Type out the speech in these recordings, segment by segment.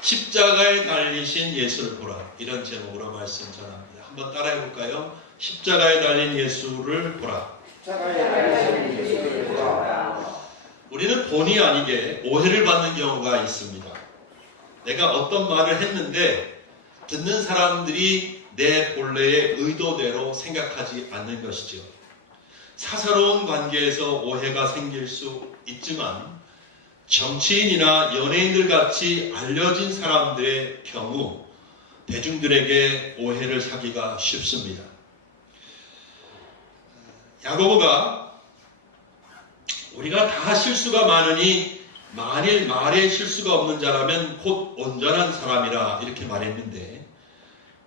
십자가에 달리신 예수를 보라. 이런 제목으로 말씀 전합니다. 한번 따라해 볼까요? 십자가에 달린 예수를 보라. 우리는 본의 아니게 오해를 받는 경우가 있습니다. 내가 어떤 말을 했는데 듣는 사람들이 내 본래의 의도대로 생각하지 않는 것이죠. 사사로운 관계에서 오해가 생길 수 있지만 정치인이나 연예인들 같이 알려진 사람들의 경우 대중들에게 오해를 사기가 쉽습니다. 야고보가 우리가 다 실수가 많으니 만일 말에 실수가 없는 자라면 곧 온전한 사람이라 이렇게 말했는데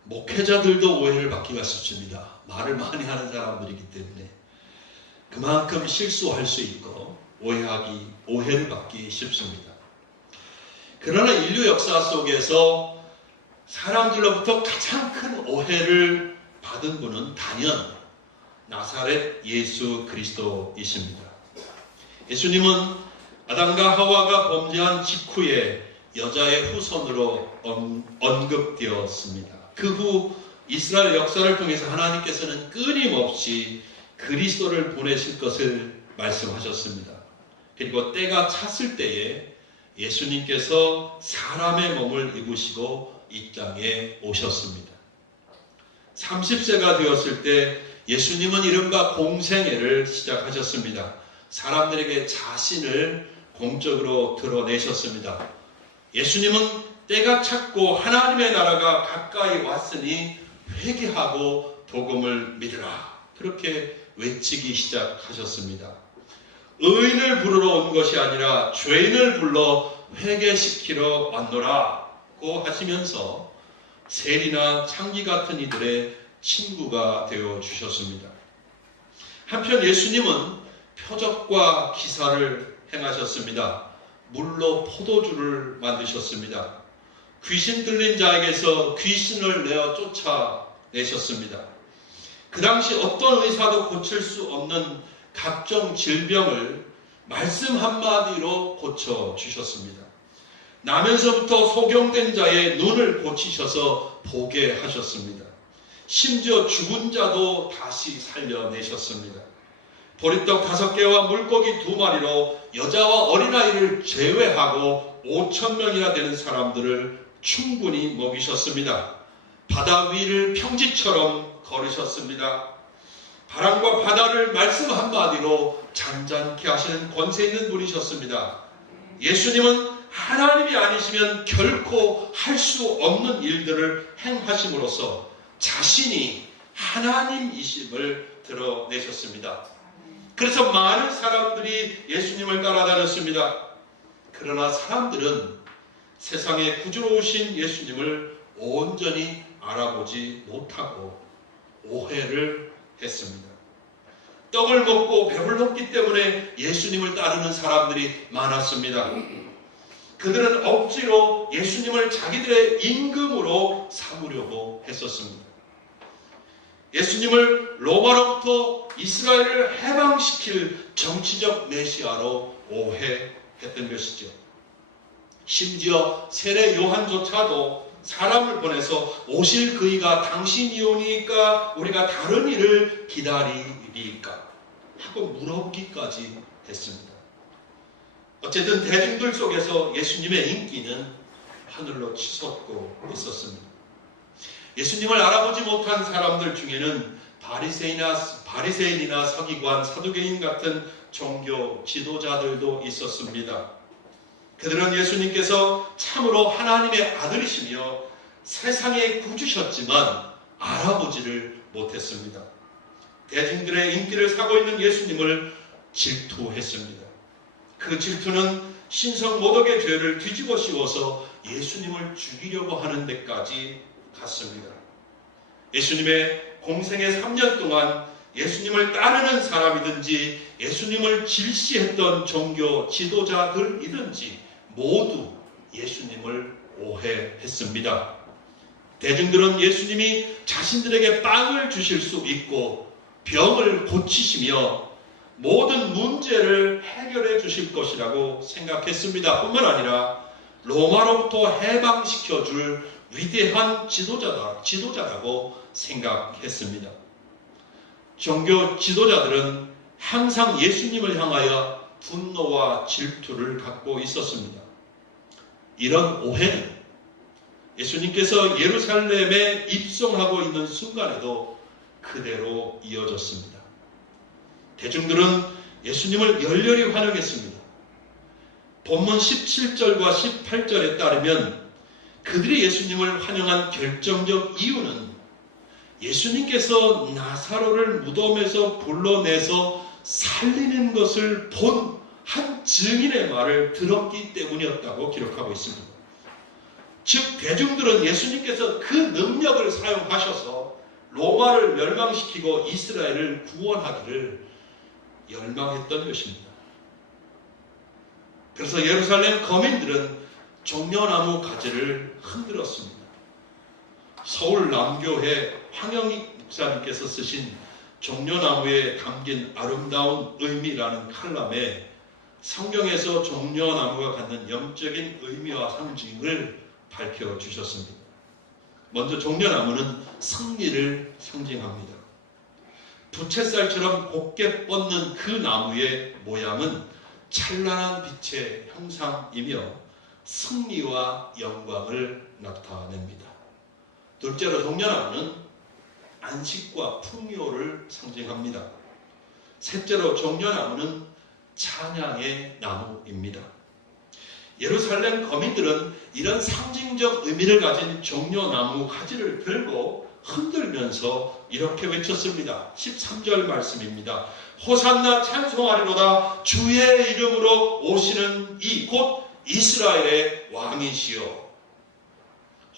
목회자들도 오해를 받기가 쉽습니다. 말을 많이 하는 사람들이기 때문에 그만큼 실수할 수 있고 오해를 받기 쉽습니다. 그러나 인류 역사 속에서 사람들로부터 가장 큰 오해를 받은 분은 단연 나사렛 예수 그리스도이십니다. 예수님은 아담과 하와가 범죄한 직후에 여자의 후손으로 언급되었습니다. 그 후 이스라엘 역사를 통해서 하나님께서는 끊임없이 그리스도를 보내실 것을 말씀하셨습니다. 그리고 때가 찼을 때에 예수님께서 사람의 몸을 입으시고 이 땅에 오셨습니다. 30세가 되었을 때 예수님은 이른바 공생애를 시작하셨습니다. 사람들에게 자신을 공적으로 드러내셨습니다. 예수님은 때가 찼고 하나님의 나라가 가까이 왔으니 회개하고 복음을 믿으라. 그렇게 외치기 시작하셨습니다. 의인을 부르러 온 것이 아니라 죄인을 불러 회개시키러 왔노라고 하시면서 세리나 창기 같은 이들의 친구가 되어 주셨습니다. 한편 예수님은 표적과 기사를 행하셨습니다. 물로 포도주를 만드셨습니다. 귀신 들린 자에게서 귀신을 내어 쫓아내셨습니다. 그 당시 어떤 의사도 고칠 수 없는 각종 질병을 말씀 한마디로 고쳐주셨습니다. 나면서부터 소경된 자의 눈을 고치셔서 보게 하셨습니다. 심지어 죽은 자도 다시 살려내셨습니다. 보리떡 5개와 물고기 2마리로 여자와 어린아이를 제외하고 5,000명이나 되는 사람들을 충분히 먹이셨습니다. 바다 위를 평지처럼 걸으셨습니다. 바람과 바다를 말씀 한마디로 잔잔케 하시는 권세 있는 분이셨습니다. 예수님은 하나님이 아니시면 결코 할 수 없는 일들을 행하심으로써 자신이 하나님이심을 드러내셨습니다. 그래서 많은 사람들이 예수님을 따라다녔습니다. 그러나 사람들은 세상에 구주로 오신 예수님을 온전히 알아보지 못하고 오해를 했습니다. 떡을 먹고 배불렀기 때문에 예수님을 따르는 사람들이 많았습니다. 그들은 억지로 예수님을 자기들의 임금으로 삼으려고 했었습니다. 예수님을 로마로부터 이스라엘을 해방시킬 정치적 메시아로 오해했던 것이죠. 심지어 세례 요한조차도 사람을 보내서 오실 그이가 당신이오니까 우리가 다른 일을 기다리리까 하고 물어보기까지 했습니다. 어쨌든 대중들 속에서 예수님의 인기는 하늘로 치솟고 있었습니다. 예수님을 알아보지 못한 사람들 중에는 바리새인이나 서기관, 사두개인 같은 종교 지도자들도 있었습니다. 그들은 예수님께서 참으로 하나님의 아들이시며 세상에 구주셨지만 알아보지를 못했습니다. 대중들의 인기를 사고 있는 예수님을 질투했습니다. 그 질투는 신성 모독의 죄를 뒤집어 씌워서 예수님을 죽이려고 하는 데까지 갔습니다. 예수님의 공생의 3년 동안 예수님을 따르는 사람이든지 예수님을 질시했던 종교 지도자들이든지 모두 예수님을 오해했습니다. 대중들은 예수님이 자신들에게 빵을 주실 수 있고 병을 고치시며 모든 문제를 해결해 주실 것이라고 생각했습니다. 뿐만 아니라 로마로부터 해방시켜 줄 위대한 지도자라고 생각했습니다. 종교 지도자들은 항상 예수님을 향하여 분노와 질투를 갖고 있었습니다. 이런 오해는 예수님께서 예루살렘에 입성하고 있는 순간에도 그대로 이어졌습니다. 대중들은 예수님을 열렬히 환영했습니다. 본문 17절과 18절에 따르면 그들이 예수님을 환영한 결정적 이유는 예수님께서 나사로를 무덤에서 불러내서 살리는 것을 본 한 증인의 말을 들었기 때문이었다고 기록하고 있습니다. 즉 대중들은 예수님께서 그 능력을 사용하셔서 로마를 멸망시키고 이스라엘을 구원하기를 열망했던 것입니다. 그래서 예루살렘 거민들은 종려나무 가지를 흔들었습니다. 서울 남교회 황영익 목사님께서 쓰신 종려나무에 담긴 아름다운 의미라는 칼럼에 성경에서 종려나무가 갖는 영적인 의미와 상징을 밝혀주셨습니다. 먼저 종려나무는 승리를 상징합니다. 부채살처럼 곱게 뻗는 그 나무의 모양은 찬란한 빛의 형상이며 승리와 영광을 나타냅니다. 둘째로 종려나무는 안식과 풍요를 상징합니다. 셋째로 종려나무는 찬양의 나무입니다. 예루살렘 거민들은 이런 상징적 의미를 가진 종려나무 가지를 들고 흔들면서 이렇게 외쳤습니다. 13절 말씀입니다. 호산나 찬송하리로다 주의 이름으로 오시는 이 곧 이스라엘의 왕이시여.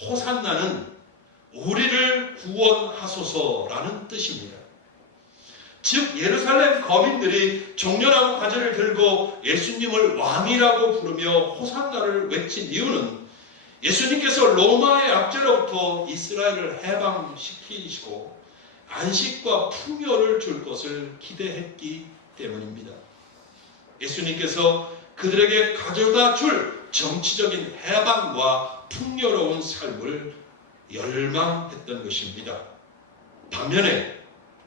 호산나는 우리를 구원하소서라는 뜻입니다. 즉 예루살렘 거민들이 종려나무 가지를 들고 예수님을 왕이라고 부르며 호산나를 외친 이유는 예수님께서 로마의 압제로부터 이스라엘을 해방시키시고 안식과 풍요를 줄 것을 기대했기 때문입니다. 예수님께서 그들에게 가져다 줄 정치적인 해방과 풍요로운 삶을 열망했던 것입니다. 반면에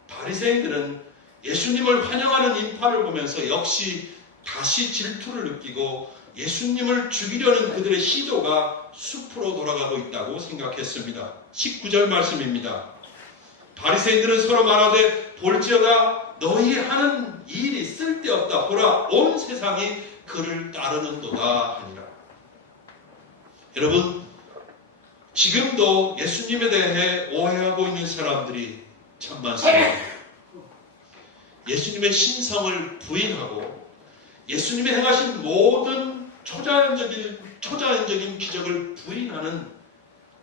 바리새인들은 예수님을 환영하는 인파를 보면서 역시 다시 질투를 느끼고 예수님을 죽이려는 그들의 시도가 숲으로 돌아가고 있다고 생각했습니다. 19절 말씀입니다. 바리새인들은 서로 말하되 볼지어다 너희 하는 일이 쓸데없다. 보라 온 세상이 그를 따르는도다 하니라. 여러분 지금도 예수님에 대해 오해하고 있는 사람들이 참 많습니다. 예수님의 신성을 부인하고 예수님이 행하신 모든 초자연적인 기적을 부인하는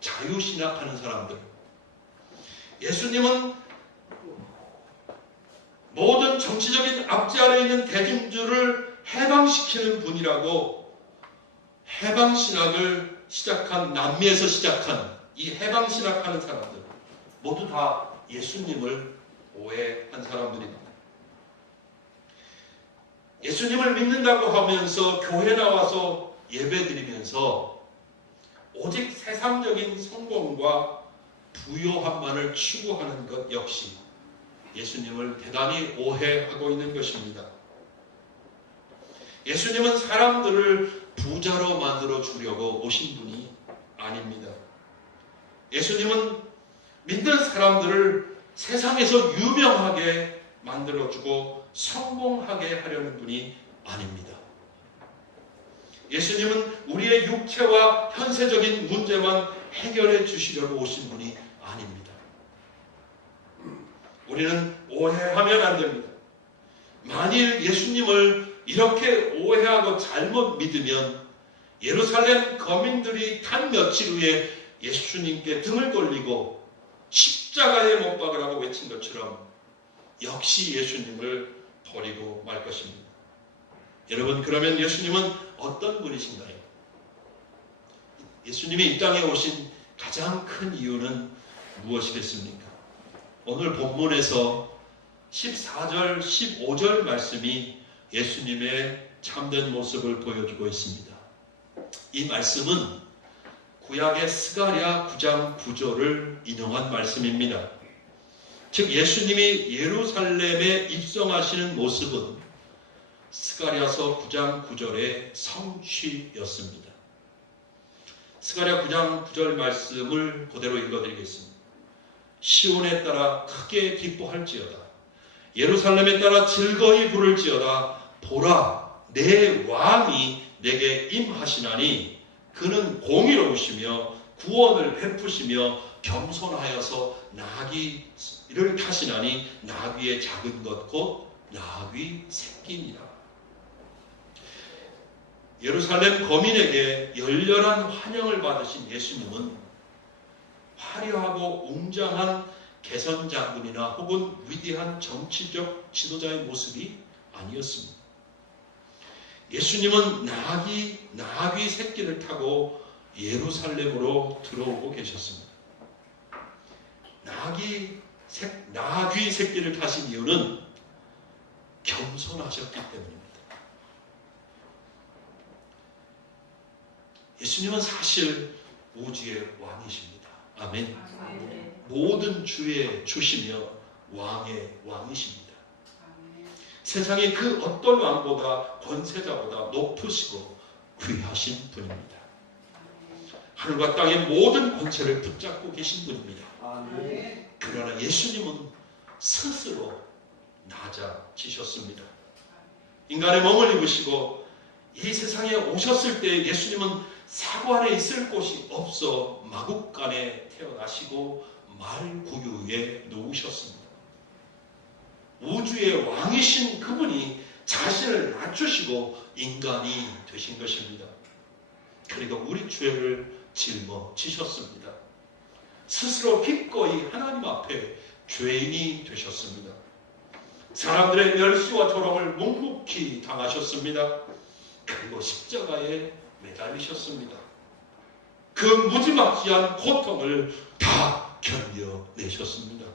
자유신학하는 사람들. 예수님은 모든 정치적인 압제 아래에 있는 대중들을 해방시키는 분이라고 해방신학을 시작한 남미에서 시작한 이 해방신학하는 사람들 모두 다 예수님을 오해한 사람들입니다. 예수님을 믿는다고 하면서 교회 나와서 예배드리면서 오직 세상적인 성공과 부요함만을 추구하는 것 역시 예수님을 대단히 오해하고 있는 것입니다. 예수님은 사람들을 부자로 만들어 주려고 오신 분이 아닙니다. 예수님은 믿는 사람들을 세상에서 유명하게 만들어주고 성공하게 하려는 분이 아닙니다. 예수님은 우리의 육체와 현세적인 문제만 해결해 주시려고 오신 분이 아닙니다. 우리는 오해하면 안 됩니다. 만일 예수님을 이렇게 오해하고 잘못 믿으면 예루살렘 거민들이 단 며칠 후에 예수님께 등을 돌리고 십자가에 못 박으라고 외친 것처럼 역시 예수님을 버리고 말 것입니다. 여러분 그러면 예수님은 어떤 분이신가요? 예수님이 이 땅에 오신 가장 큰 이유는 무엇이겠습니까? 오늘 본문에서 14절, 15절 말씀이 예수님의 참된 모습을 보여주고 있습니다. 이 말씀은 구약의 스가랴 9장 9절을 인용한 말씀입니다. 즉 예수님이 예루살렘에 입성하시는 모습은 스가랴서 9장 9절의 성취였습니다. 스가랴 9장 9절 말씀을 그대로 읽어드리겠습니다. 시온에 따라 크게 기뻐할지어다. 예루살렘에 따라 즐거이 부를지어다. 보라, 내 왕이 내게 임하시나니 그는 공의로우시며 구원을 베푸시며 겸손하여서 나귀를 타시나니 나귀의 작은 것 곧 나귀 새끼니라. 예루살렘 거민에게 열렬한 환영을 받으신 예수님은 화려하고 웅장한 개선장군이나 혹은 위대한 정치적 지도자의 모습이 아니었습니다. 예수님은 나귀 새끼를 타고 예루살렘으로 들어오고 계셨습니다. 나귀 새끼를 타신 이유는 겸손하셨기 때문입니다. 예수님은 사실 우주의 왕이십니다. 아멘. 모든 주의 주시며 왕의 왕이십니다. 세상의 그 어떤 왕보다 권세자보다 높으시고 귀하신 분입니다. 하늘과 땅의 모든 권세를 붙잡고 계신 분입니다. 그러나 예수님은 스스로 낮아지셨습니다. 인간의 몸을 입으시고 이 세상에 오셨을 때 예수님은 사관에 있을 곳이 없어 마국간에 태어나시고 말구유에 누우셨습니다. 우주의 왕이신 그분이 자신을 낮추시고 인간이 되신 것입니다. 그리고 우리 죄를 짊어지셨습니다. 스스로 기꺼이 하나님 앞에 죄인이 되셨습니다. 사람들의 멸시와 조롱을 묵묵히 당하셨습니다. 그리고 십자가에 매달리셨습니다. 그 무지막지한 고통을 다 견뎌내셨습니다.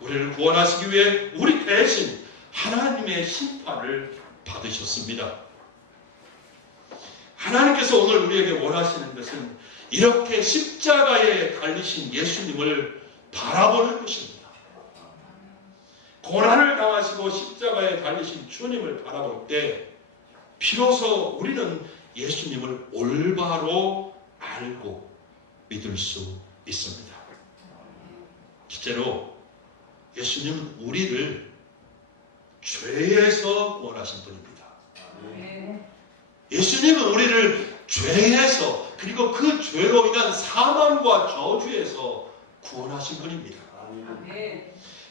우리를 구원하시기 위해 우리 대신 하나님의 심판을 받으셨습니다. 하나님께서 오늘 우리에게 원하시는 것은 이렇게 십자가에 달리신 예수님을 바라보는 것입니다. 고난을 당하시고 십자가에 달리신 주님을 바라볼 때 비로소 우리는 예수님을 올바로 알고 믿을 수 있습니다. 첫째로 예수님은 우리를 죄에서 구원하신 분입니다. 예수님은 우리를 죄에서 그리고 그 죄로 인한 사망과 저주에서 구원하신 분입니다.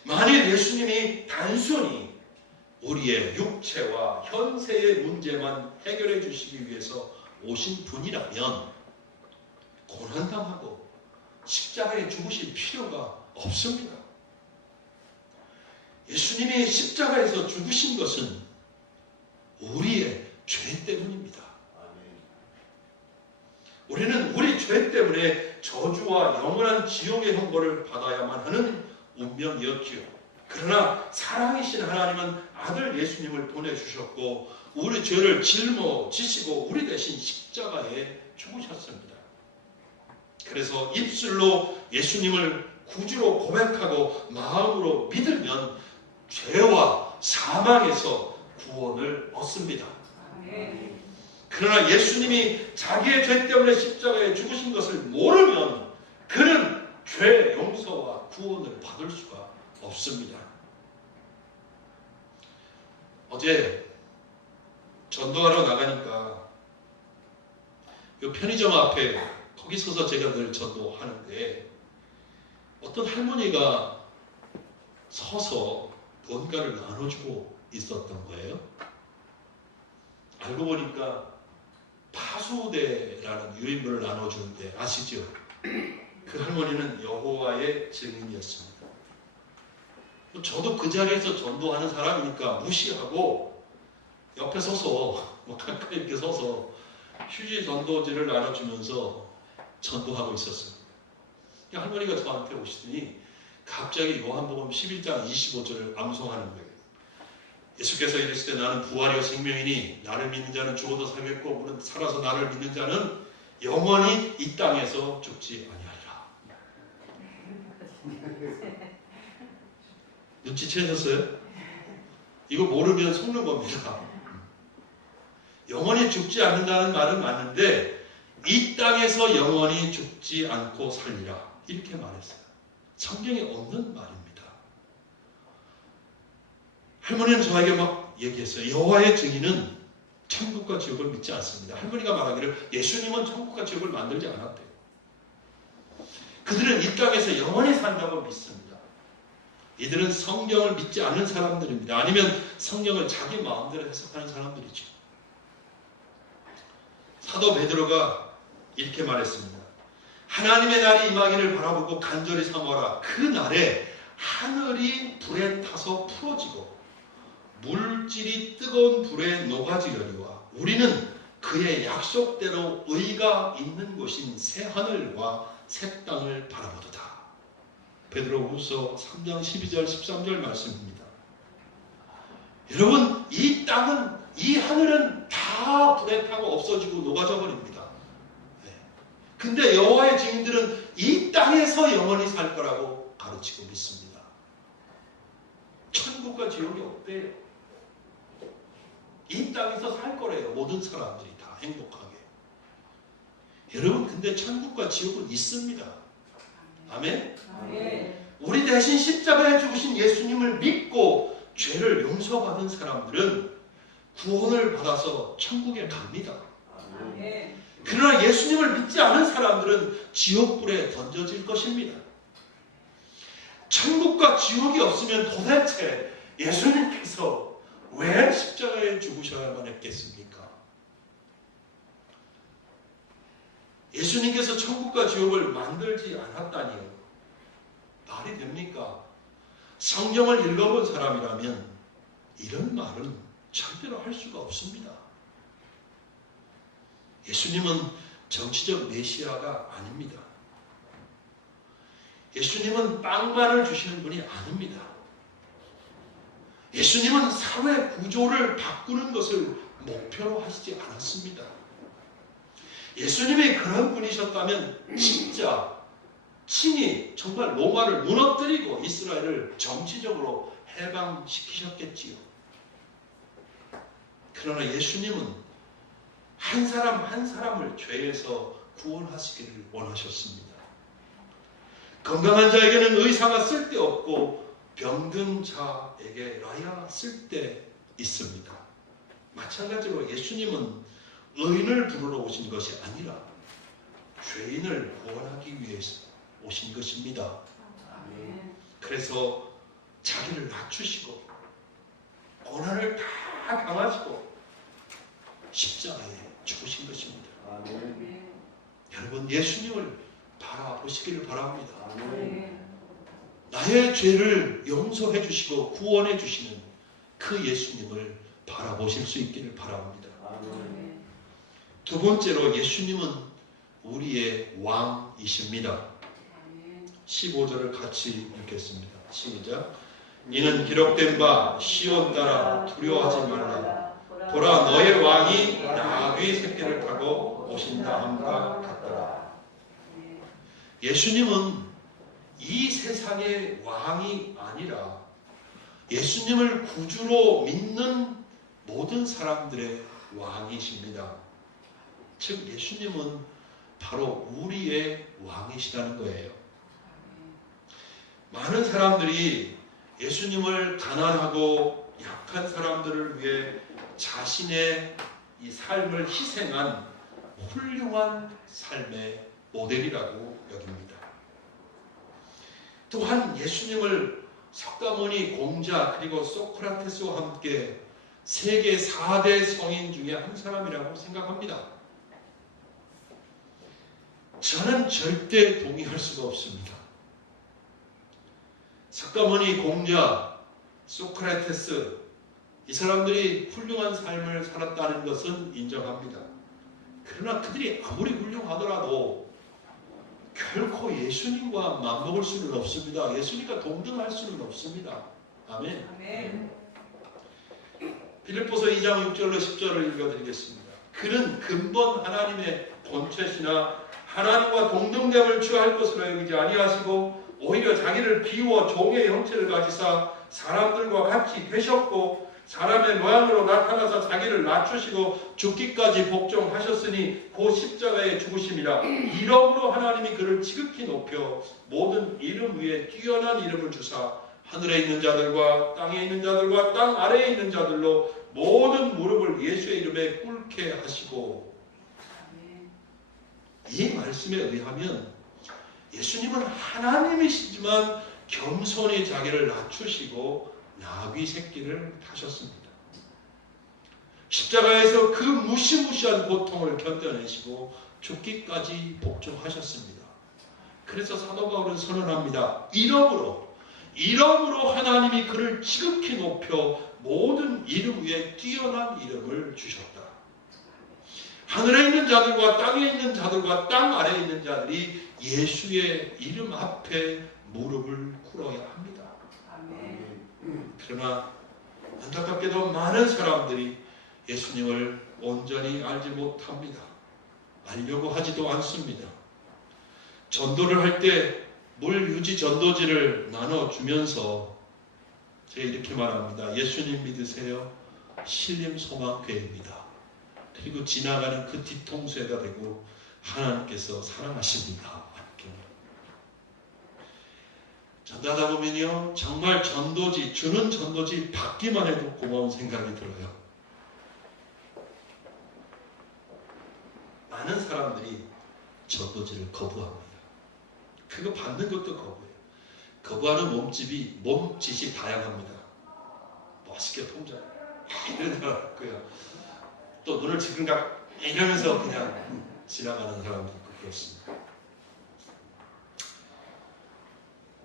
만일 예수님이 단순히 우리의 육체와 현세의 문제만 해결해 주시기 위해서 오신 분이라면 고난당하고 십자가에 죽으실 필요가 없습니다. 예수님이 십자가에서 죽으신 것은 우리의 죄 때문입니다. 우리는 우리 죄 때문에 저주와 영원한 지옥의 형벌을 받아야만 하는 운명이었지요. 그러나 사랑이신 하나님은 아들 예수님을 보내주셨고 우리 죄를 짊어지시고 우리 대신 십자가에 죽으셨습니다. 그래서 입술로 예수님을 구주로 고백하고 마음으로 믿으면 죄와 사망에서 구원을 얻습니다. 그러나 예수님이 자기의 죄 때문에 십자가에 죽으신 것을 모르면 그는 죄 용서와 구원을 받을 수가 없습니다. 어제 전도하러 나가니까 이 편의점 앞에 거기 서서 제가 늘 전도하는데 어떤 할머니가 서서 뭔가를 나눠주고 있었던 거예요. 알고 보니까 파수대라는 유인물을 나눠주는데 아시죠? 그 할머니는 여호와의 증인이었습니다. 저도 그 자리에서 전도하는 사람이니까 무시하고 옆에 서서 가까이 이렇게 서서 휴지 전도지를 나눠주면서 전도하고 있었어요. 할머니가 저한테 오시더니 갑자기 요한복음 11장 25절을 암송하는 거예요. 예수께서 이르시되 나는 부활이요 생명이니 나를 믿는 자는 죽어도 살겠고 물은 살아서 나를 믿는 자는 영원히 이 땅에서 죽지 아니하리라. 눈치채셨어요? 이거 모르면 속는 겁니다. 영원히 죽지 않는다는 말은 맞는데 이 땅에서 영원히 죽지 않고 살리라 이렇게 말했어요. 성경에 없는 말입니다. 할머니는 저에게 막 얘기했어요. 여호와의 증인은 천국과 지옥을 믿지 않습니다. 할머니가 말하기를 예수님은 천국과 지옥을 만들지 않았대요. 그들은 이 땅에서 영원히 산다고 믿습니다. 이들은 성경을 믿지 않는 사람들입니다. 아니면 성경을 자기 마음대로 해석하는 사람들이죠. 사도 베드로가 이렇게 말했습니다. 하나님의 날이 임하기를 바라보고 간절히 사모하라. 그 날에 하늘이 불에 타서 풀어지고 물질이 뜨거운 불에 녹아지려니와 우리는 그의 약속대로 의가 있는 곳인 새 하늘과 새 땅을 바라보도다. 베드로후서 3장 12절 13절 말씀입니다. 여러분 이 땅은 이 하늘은 다 불에 타고 없어지고 녹아져 버립니다. 근데 여호와의 증인들은 이 땅에서 영원히 살 거라고 가르치고 믿습니다. 천국과 지옥이 없대요. 이 땅에서 살 거래요. 모든 사람들이 다 행복하게. 여러분 근데 천국과 지옥은 있습니다. 아멘? 우리 대신 십자가에 죽으신 예수님을 믿고 죄를 용서받은 사람들은 구원을 받아서 천국에 갑니다. 그러나 예수님을 믿지 않은 사람들은 지옥불에 던져질 것입니다. 천국과 지옥이 없으면 도대체 예수님께서 왜 십자가에 죽으셔야만 했겠습니까? 예수님께서 천국과 지옥을 만들지 않았다니요. 말이 됩니까? 성경을 읽어본 사람이라면 이런 말은 절대로 할 수가 없습니다. 예수님은 정치적 메시아가 아닙니다. 예수님은 빵만을 주시는 분이 아닙니다. 예수님은 사회 구조를 바꾸는 것을 목표로 하시지 않았습니다. 예수님이 그런 분이셨다면 진짜 친히 정말 로마를 무너뜨리고 이스라엘을 정치적으로 해방시키셨겠지요. 그러나 예수님은 한 사람 한 사람을 죄에서 구원하시기를 원하셨습니다. 건강한 자에게는 의사가 쓸데없고 병든 자에게라야 쓸데 있습니다. 마찬가지로 예수님은 의인을 부르러 오신 것이 아니라 죄인을 구원하기 위해서 오신 것입니다. 그래서 자기를 낮추시고 고난을 다 당하시고 십자가에 죽으신 것입니다. 여러분 예수님을 바라보시기를 바랍니다. 나의 죄를 용서해 주시고 구원해 주시는 그 예수님을 바라보실 수 있기를 바랍니다. 두 번째로 예수님은 우리의 왕이십니다. 15절을 같이 읽겠습니다. 시작. 이는 기록된 바 시온 따라 두려워하지 말라. 보라 너의 왕이 나귀 새끼를 타고 오신다 함과 같더라. 예수님은 이 세상의 왕이 아니라 예수님을 구주로 믿는 모든 사람들의 왕이십니다. 즉 예수님은 바로 우리의 왕이시라는 거예요. 많은 사람들이 예수님을 가난하고 약한 사람들을 위해 자신의 이 삶을 희생한 훌륭한 삶의 모델이라고 여깁니다. 또한 예수님을 석가모니 공자 그리고 소크라테스와 함께 세계 4대 성인 중에 한 사람이라고 생각합니다. 저는 절대 동의할 수가 없습니다. 석가모니 공자, 소크라테스 이 사람들이 훌륭한 삶을 살았다는 것은 인정합니다. 그러나 그들이 아무리 훌륭하더라도 결코 예수님과 맞먹을 수는 없습니다. 예수님과 동등할 수는 없습니다. 아멘. 빌립보서 2장 6절로 10절을 읽어드리겠습니다. 그는 근본 하나님의 본체시나 하나님과 동등됨을 취할 것으로 여기지 아니하시고 오히려 자기를 비워 종의 형체를 가지사 사람들과 같이 되셨고 사람의 모양으로 나타나서 자기를 낮추시고 죽기까지 복종하셨으니 곧 십자가에 죽으심이라. 이러므로 하나님이 그를 지극히 높여 모든 이름 위에 뛰어난 이름을 주사 하늘에 있는 자들과 땅에 있는 자들과 땅 아래에 있는 자들로 모든 무릎을 예수의 이름에 꿇게 하시고. 이 말씀에 의하면 예수님은 하나님이시지만 겸손히 자기를 낮추시고 나귀 새끼를 타셨습니다. 십자가에서 그 무시무시한 고통을 견뎌내시고 죽기까지 복종하셨습니다. 그래서 사도 바울은 선언합니다. 이러므로 하나님이 그를 지극히 높여 모든 이름 위에 뛰어난 이름을 주셨다. 하늘에 있는 자들과 땅에 있는 자들과 땅 아래에 있는 자들이 예수의 이름 앞에 무릎을 꿇어야 합니다. 그러나 안타깝게도 많은 사람들이 예수님을 온전히 알지 못합니다. 알려고 하지도 않습니다. 전도를 할 때 물 유지 전도지를 나눠주면서 제가 이렇게 말합니다. 예수님 믿으세요. 신림소망교회입니다. 그리고 지나가는 그 뒤통수에다 대고 하나님께서 사랑하십니다. 전도하다 보면요, 정말 전도지, 주는 전도지 받기만 해도 고마운 생각이 들어요. 많은 사람들이 전도지를 거부합니다. 그거 받는 것도 거부해요. 거부하는 몸짓이 다양합니다. 멋있게 통장 이러더라고요. 또 눈을 지근각 이러면서 그냥 지나가는 사람도 있고 그렇습니다.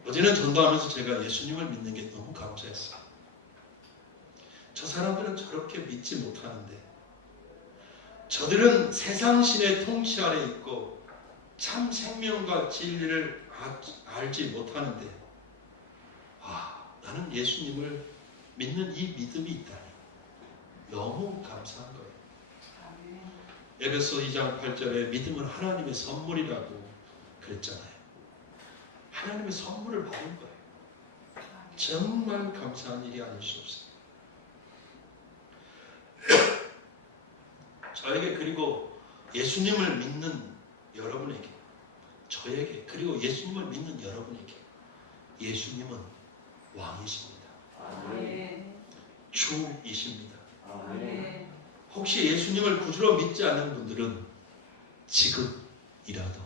어제는 전도하면서 제가 예수님을 믿는 게 너무 감사했어요. 저 사람들은 저렇게 믿지 못하는데, 저들은 세상 신의 통치 아래 있고 참 생명과 진리를 알지 못하는데, 나는 예수님을 믿는 이 믿음이 있다니 너무 감사한 거예요. 에베소 2장 8절에 믿음은 하나님의 선물이라고 그랬잖아요. 하나님의 선물을 받은 거예요. 정말 감사한 일이 아닐 수 없어요. 저에게, 그리고 예수님을 믿는 여러분에게, 저에게, 그리고 예수님을 믿는 여러분에게 예수님은 왕이십니다. 아멘. 주이십니다. 아멘. 혹시 예수님을 구주로 믿지 않는 분들은 지금이라도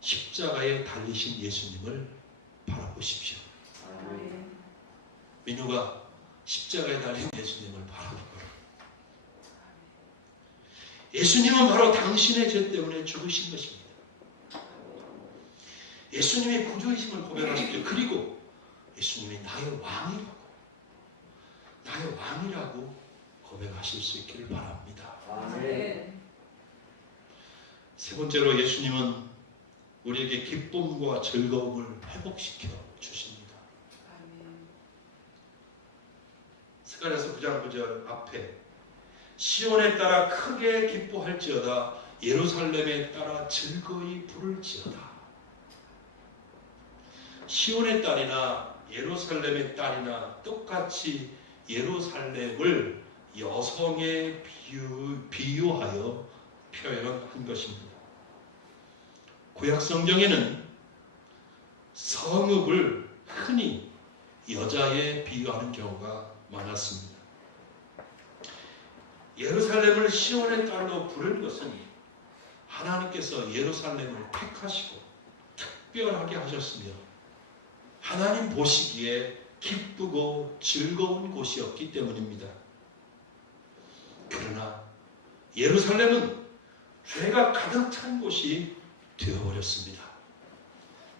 십자가에 달리신 예수님을 바라보십시오. 아멘. 민우가 십자가에 달린 예수님을 바라보고, 예수님은 바로 당신의 죄 때문에 죽으신 것입니다. 예수님이 구주이심을 고백하십시오. 그리고 예수님이 나의 왕이라고 고백하실 수 있기를 바랍니다. 아멘. 세 번째로, 예수님은 우리에게 기쁨과 즐거움을 회복시켜 주십니다. 스가랴서 9장 9절 앞에 시온에 따라 크게 기뻐할지어다 예루살렘에 따라 즐거이 부를지어다. 시온의 딸이나 예루살렘의 딸이나 똑같이 예루살렘을 여성에 비유하여 표현한 것입니다. 구약 성경에는 성읍을 흔히 여자에 비유하는 경우가 많았습니다. 예루살렘을 시온의 딸로 부른 것은 하나님께서 예루살렘을 택하시고 특별하게 하셨으며 하나님 보시기에 기쁘고 즐거운 곳이었기 때문입니다. 그러나 예루살렘은 죄가 가득 찬 곳이 되어버렸습니다.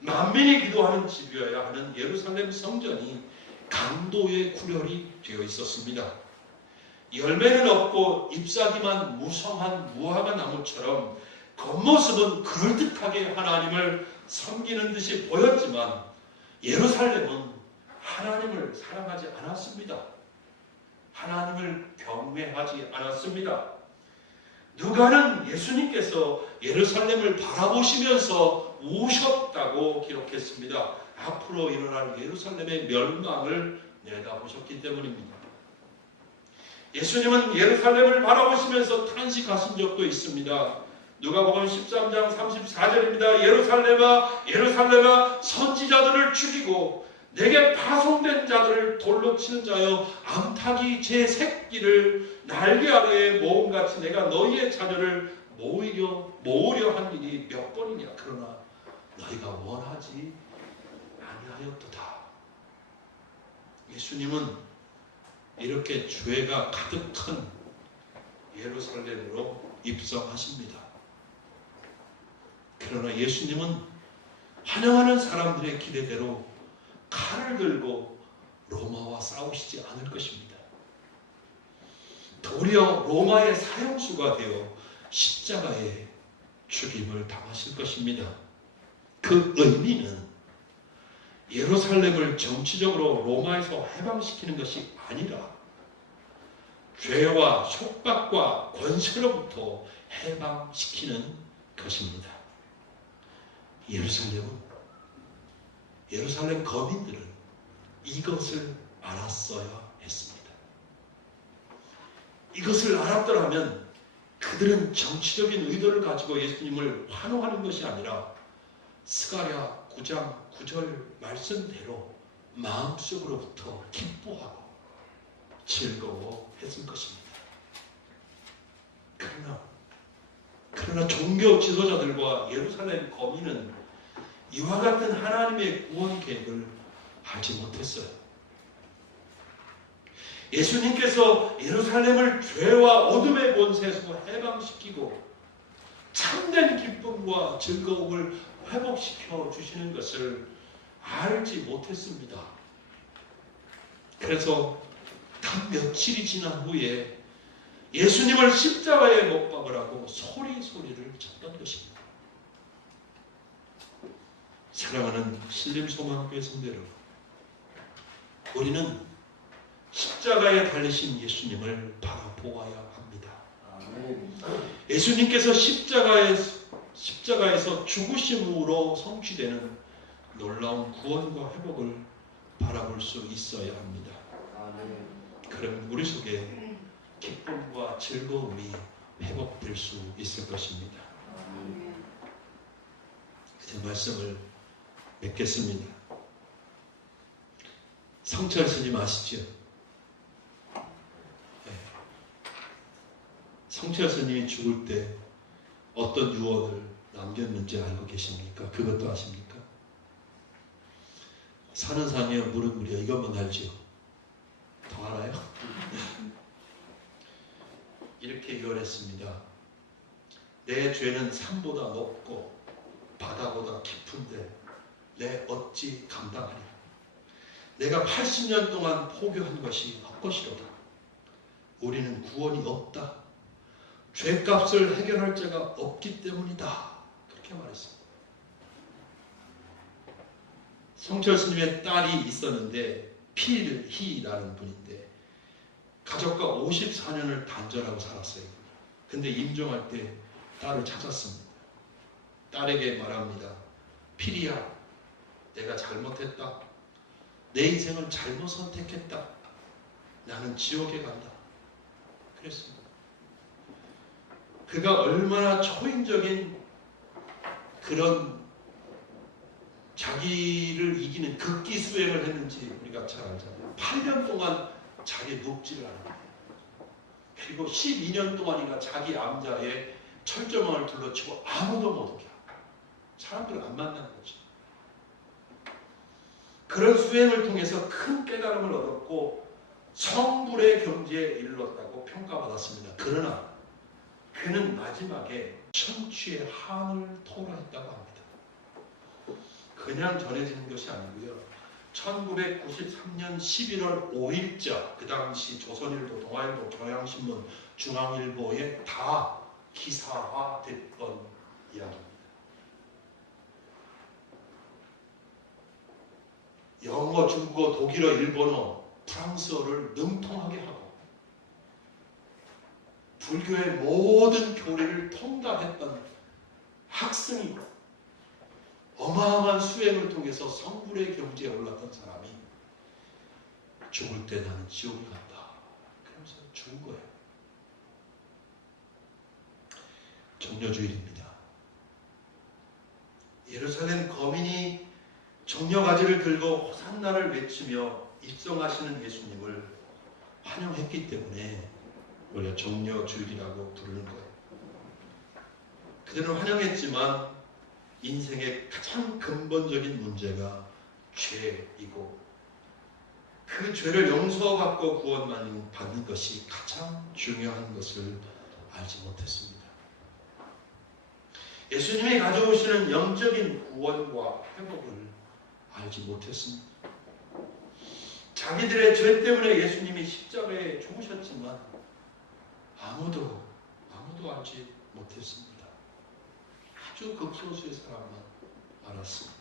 만민이 기도하는 집이어야 하는 예루살렘 성전이 강도의 구렬이 되어 있었습니다. 열매는 없고 잎사귀만 무성한 무화과 나무처럼 겉모습은 그럴듯하게 하나님을 섬기는 듯이 보였지만 예루살렘은 하나님을 사랑하지 않았습니다. 하나님을 경외하지 않았습니다. 누가는 예수님께서 예루살렘을 바라보시면서 우셨다고 기록했습니다. 앞으로 일어날 예루살렘의 멸망을 내다보셨기 때문입니다. 예수님은 예루살렘을 바라보시면서 탄식하신 적도 있습니다. 누가복음 13장 34절입니다. 예루살렘아 예루살렘아 선지자들을 죽이고 내게 파송된 자들을 돌로 치는 자여 암탉이 제 새끼를 날개 아래에 모음같이 내가 너희의 자녀를 모으려 한 일이 몇 번이냐. 그러나 너희가 원하지 아니하였도다. 예수님은 이렇게 죄가 가득한 예루살렘으로 입성하십니다. 그러나 예수님은 환영하는 사람들의 기대대로 칼을 들고 로마와 싸우시지 않을 것입니다. 도리어 로마의 사형수가 되어 십자가에 죽임을 당하실 것입니다. 그 의미는 예루살렘을 정치적으로 로마에서 해방시키는 것이 아니라 죄와 속박과 권세로부터 해방시키는 것입니다. 예루살렘 거민들은 이것을 알았어야 했습니다. 이것을 알았더라면 그들은 정치적인 의도를 가지고 예수님을 환호하는 것이 아니라 스가랴 9장 9절 말씀대로 마음속으로부터 기뻐하고 즐거워했을 것입니다. 그러나 종교 지도자들과 예루살렘 거민은 이와 같은 하나님의 구원 계획을 알지 못했어요. 예수님께서 예루살렘을 죄와 어둠의 권세에서 해방시키고 참된 기쁨과 즐거움을 회복시켜 주시는 것을 알지 못했습니다. 그래서 단 며칠이 지난 후에 예수님을 십자가에 못 박으라고 소리를 쳤던 것입니다. 사랑하는 신림소망교회 성도 여러분, 우리는 십자가에 달리신 예수님을 바라보아야 합니다. 예수님께서 십자가에서 죽으심으로 성취되는 놀라운 구원과 회복을 바라볼 수 있어야 합니다. 그럼 우리 속에 기쁨과 즐거움이 회복될 수 있을 것입니다. 제 말씀을 맺겠습니다. 성철 스님 아시죠? 네. 성철 스님이 죽을 때 어떤 유언을 남겼는지 알고 계십니까? 그것도 아십니까? 산은 산이여 물은 물이여 이것만 알죠? 더 알아요? 이렇게 유언했습니다. 내 죄는 산보다 높고 바다보다 깊은데 내 어찌 감당하랴. 내가 80년 동안 포교한 것이 헛것이로다. 우리는 구원이 없다. 죄값을 해결할 자가 없기 때문이다. 그렇게 말했습니다. 성철 스님의 딸이 있었는데 필희라는 분인데 가족과 54년을 단절하고 살았어요. 근데 임종할 때 딸을 찾았습니다. 딸에게 말합니다. 필희야, 내가 잘못했다. 내 인생을 잘못 선택했다. 나는 지옥에 간다. 그랬습니다. 그가 얼마나 초인적인 그런 자기를 이기는 극기 수행을 했는지 우리가 잘 알잖아요. 8년 동안 자기 묵지를 하는 거예요. 그리고 12년 동안이나 자기 암자에 철조망을 둘러치고 아무도 못 오게 하고 사람들을 안 만나는 거죠. 그런 수행을 통해서 큰 깨달음을 얻었고 성불의 경지에 이르렀다고 평가받았습니다. 그러나 그는 마지막에 천취의 한을 토로했다고 합니다. 그냥 전해지는 것이 아니고요. 1993년 11월 5일자 그 당시 조선일보, 동아일보, 경향신문, 중앙일보에 다 기사화됐던 이야기입니다. 영어, 중국어, 독일어, 일본어, 프랑스어를 능통하게 하고 불교의 모든 교리를 통달했던 학승이고 어마어마한 수행을 통해서 성불의 경지에 올랐던 사람이 죽을 때 나는 지옥에 간다. 그러면서 죽은 거예요. 종려주일입니다. 예루살렘 거민이 종려가지를 들고 호산나를 외치며 입성하시는 예수님을 환영했기 때문에 우리가 종려주일이라고 부르는 거예요. 그들은 환영했지만 인생의 가장 근본적인 문제가 죄이고 그 죄를 용서받고 구원받는 것이 가장 중요한 것을 알지 못했습니다. 예수님이 가져오시는 영적인 구원과 회복을 알지 못했습니다. 자기들의 죄 때문에 예수님이 십자가에 죽으셨지만 아무도 알지 못했습니다. 아주 극소수의 사람만 알았습니다.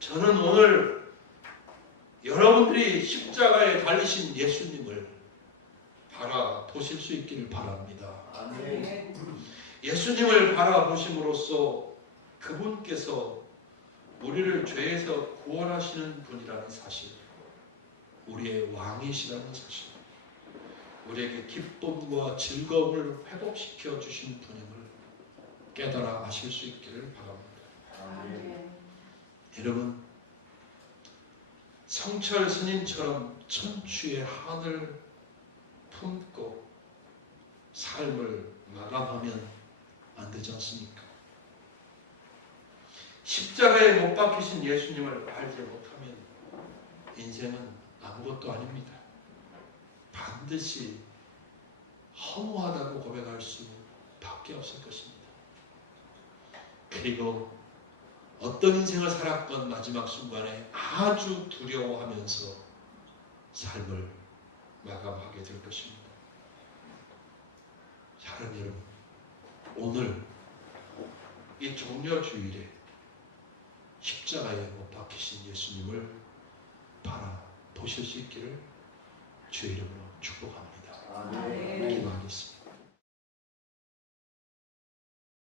저는 오늘 여러분들이 십자가에 달리신 예수님을 바라보실 수 있기를 바랍니다. 아멘. 예수님을 바라보심으로써 그분께서 우리를 죄에서 구원하시는 분이라는 사실, 우리의 왕이시라는 사실, 우리에게 기쁨과 즐거움을 회복시켜 주신 분임을 깨달아 아실 수 있기를 바랍니다. 아멘. 여러분, 성철 스님처럼 천추의 한을 품고 삶을 마감하면 안 되지 않습니까? 십자가에 못 박히신 예수님을 알지 못하면 인생은 아무것도 아닙니다. 반드시 허무하다고 고백할 수밖에 없을 것입니다. 그리고 어떤 인생을 살았건 마지막 순간에 아주 두려워하면서 삶을 마감하게 될 것입니다. 사랑하는 여러분, 오늘 이 종려주일에 십자가에 못 박히신 예수님을 바라보실 수 있기를 주의 이름으로 축복합니다. 아멘. 기도하겠습니다.